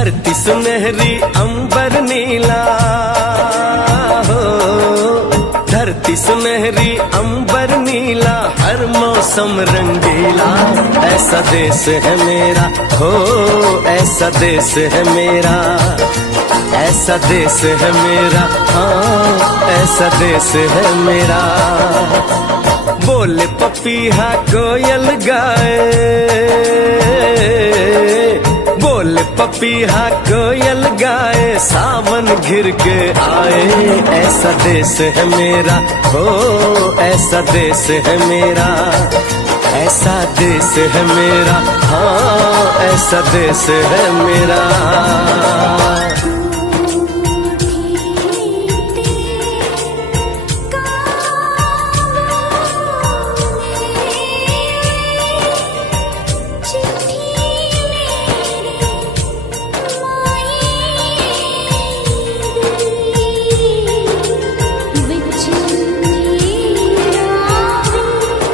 धरती सुनहरी अंबर नीला हो, धरती सुनहरी अंबर नीला, हर मौसम रंगीला। ऐसा देश है मेरा हो, ऐसा देश है मेरा, ऐसा देश है मेरा, हाँ ऐसा देश है मेरा। बोले पपीहा कोयल गाए, बोले पपीहा कोयल गाए, सावन घिर के आए। ऐसा देश है मेरा हो, ऐसा देश है मेरा, ऐसा देश है मेरा, हाँ ऐसा देश है मेरा।